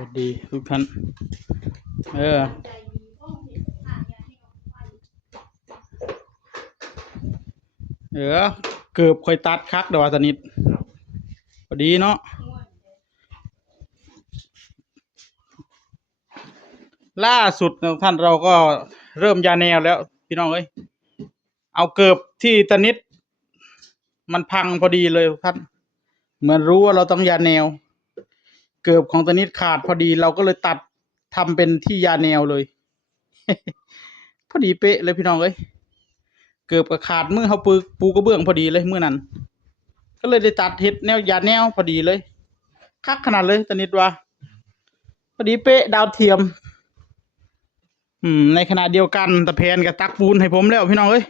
วัสดีทุกท่านเออเออเกือบค่อยตัดคักเดี๋ยวว่าตอนนี้พอดีเนาะล่าสุดนะท่านเราก็เริ่มยาแนวแล้วพี่น้องเอ้ยเอาเกือบที่ตะนิดมันพังพอดีเลยท่านเหมือนรู้ว่าเราต้องยาแนวเกือบของตะนิดขาดพอดีเราก็เลยตัดทำเป็นที่ยาแนวเลย พอดีเป๊ะเลยพี่น้องเอ้ยเกือบกับขาดมือเขาปูกระเบื้องพอดีเลยมือนั้นก็เลยได้ตัดเห็ดแนวยาแนวพอดีเลยคักขนาดเลยตะนิดว่าพอดีเป๊ะดาวเทียมในขณะเดียวกันตะแพนกับตักปูนให้ผมแล้วพี่น้องเอ้ย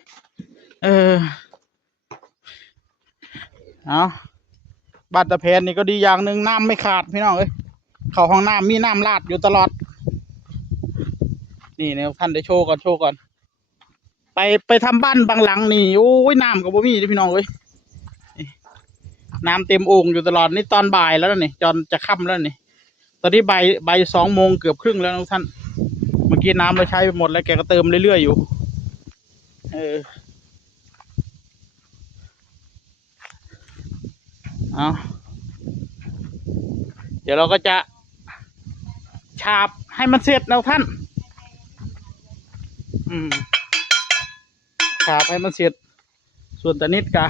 เอาบ้านตะแพนนี่ก็ดีอย่างหนึ่งน้ำไม่ขาดพี่น้องเอ้ยเข้าห้องน้ำมีน้ำราดอยู่ตลอดนี่เนี่ยท่านได้โชว์ก่อนไปทำบ้านบางหลังนี่โอ้ยน้ำกับบ่มีพี่น้องเอ้ยน้ำเต็มโอ่งอยู่ตลอดนี่ตอนบ่ายแล้วนี่จนจะค่ำแล้วนี่ตอนนี้บ่าย2 โมงเกือบครึ่งแล้วทุกท่านเมื่อกี้น้ำเราใช้ไปหมดแล้วแกก็เติมเรื่อยๆอยู่เอาเดี๋ยวเราก็จะฉาบให้มันเสร็จนะท่านฉาบให้มันเสร็จส่วนตะนิดกะ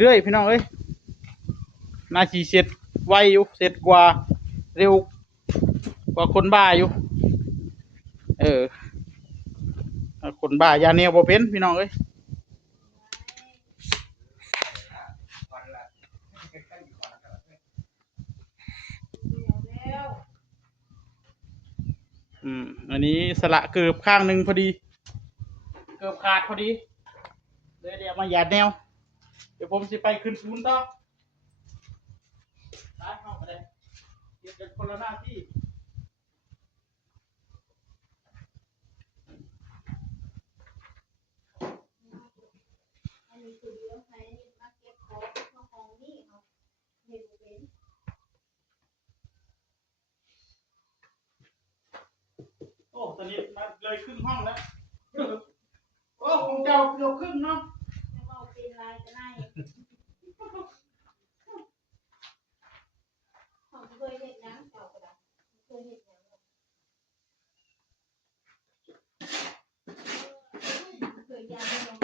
เรื่อยๆพี่น้องเอ้ยนาทีเสร็จไวอยู่เสร็จกว่าเร็วกว่าคนบ้าอยู่คนบ้ายาแนวบ่เป็นพี่น้องเอ้ยอันนี้สละเกือบข้างหนึ่งพอดีเกือบขาดพอดีเลยเดี๋ยวมาหยาดแนวเดี๋ยวผมสิไปขึ้นปูนต่อได้เข้าไปเลยเดี๋ยวเป็นคนละหน้าที่โอ้ตอนนี้มาเลยครึ่งห้องแล้วโอ้คงจะเกือบครึ่งเนาะเป็นไรจะได้ของเคยเห็นน้ำเก่ากระดาษเคยเห็นน้ำเคยยาไม่ลง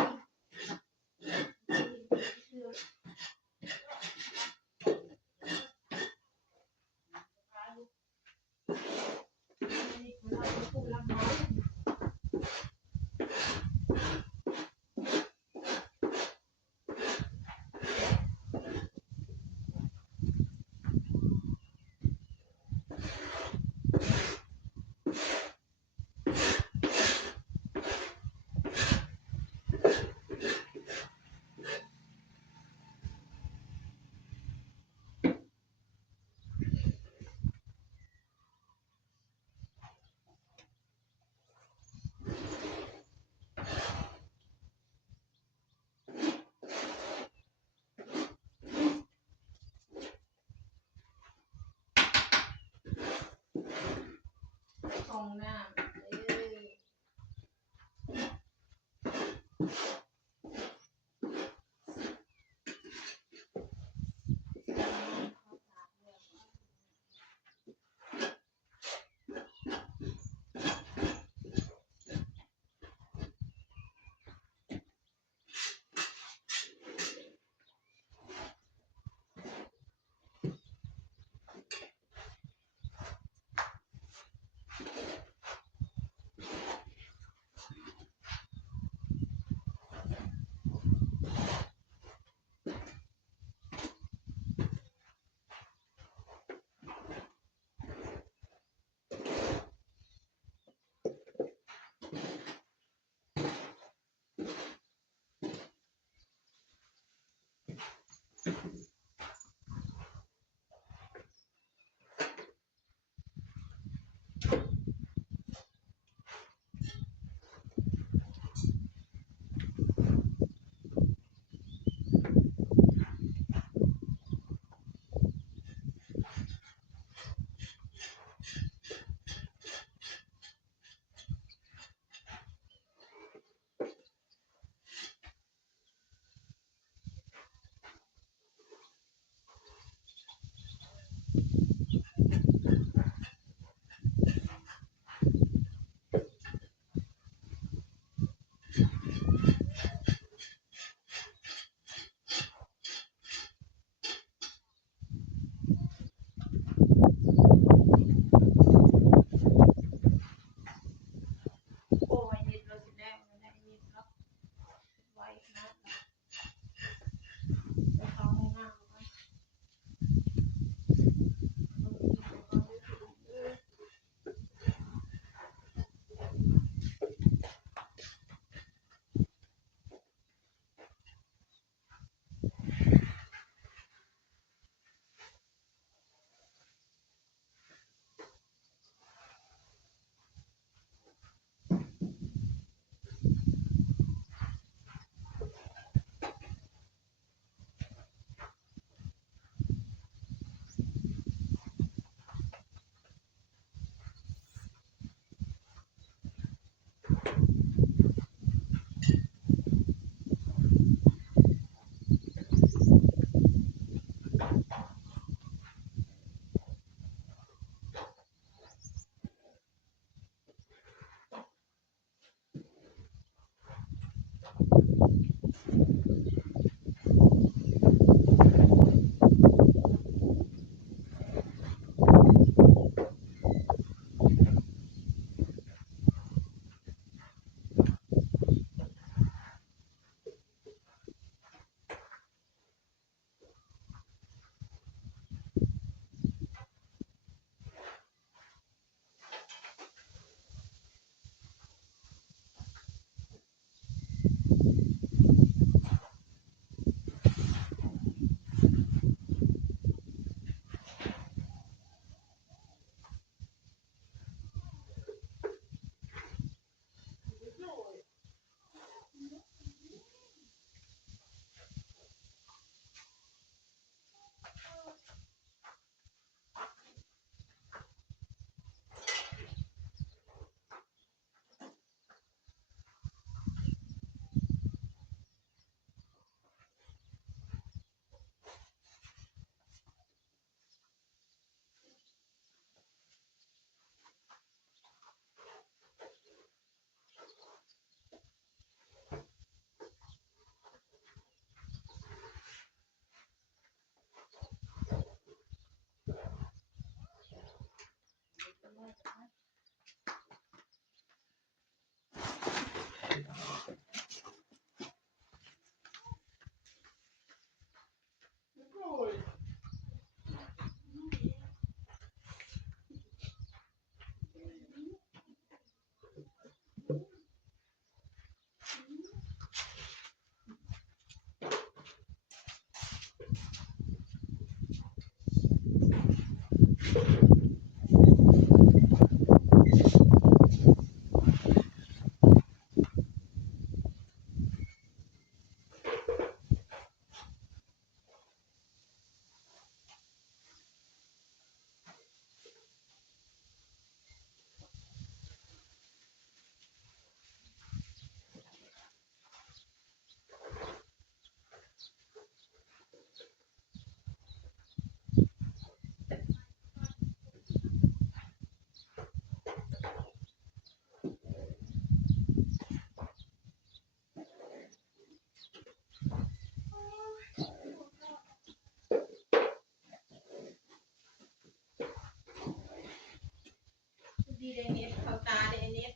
ดีได้เน็ตเข้าตาได้เน็ต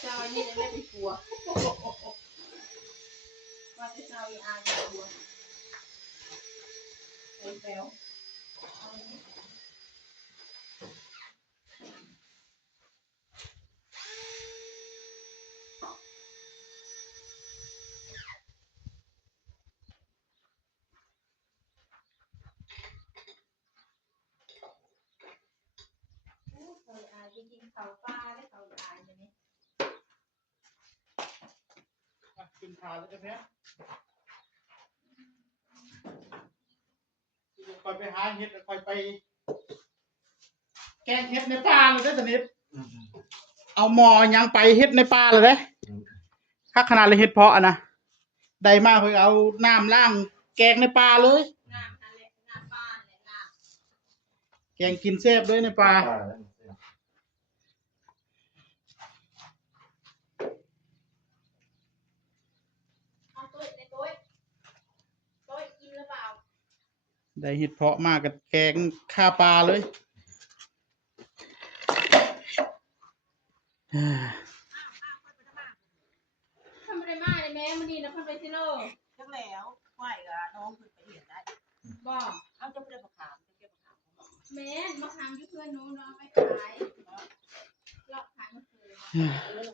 เจ้านี่ไม่ไปกลัวว่าจะเจ้าอีอาร์กลัวไอ้แปวจริงๆเขาป้าและเขาตายอย่างนี้ขึ้นทาแล้วจะแพ้คอยไปหาเห็ดคอยไปแกงเห็ดในป่าเลยได้สนิท เอาหม้อยังไปเฮ็ดในป่าเลยเด้ถ้าขนาดเลยเฮ็ดเพาะอะนะได้มากเพิ่นเอาน้ำล้างแกงในป่าเลย น้ำทะเลน้ำบ้านเลยน้ แกงกินแซ่บเลยในป่า ำเอาตุ้ยในตุ้ยตุ้ยกินหรือเปล่า ได้เฮ็ดเพาะมากกับแกงข้าปลาเลย ทำอะไรมาเลยแม่มันนี่นะเพิ่นไปซิโล จังแล้วไหวกับน้องขึ้นไปเห็นได้ บอก เอาจะไปได้ประคามจะเก็บประคาม แม่มะขามอยู่เพื่อนหนูเนาะไปขายรอบขายเมื่อคืน เรื่อง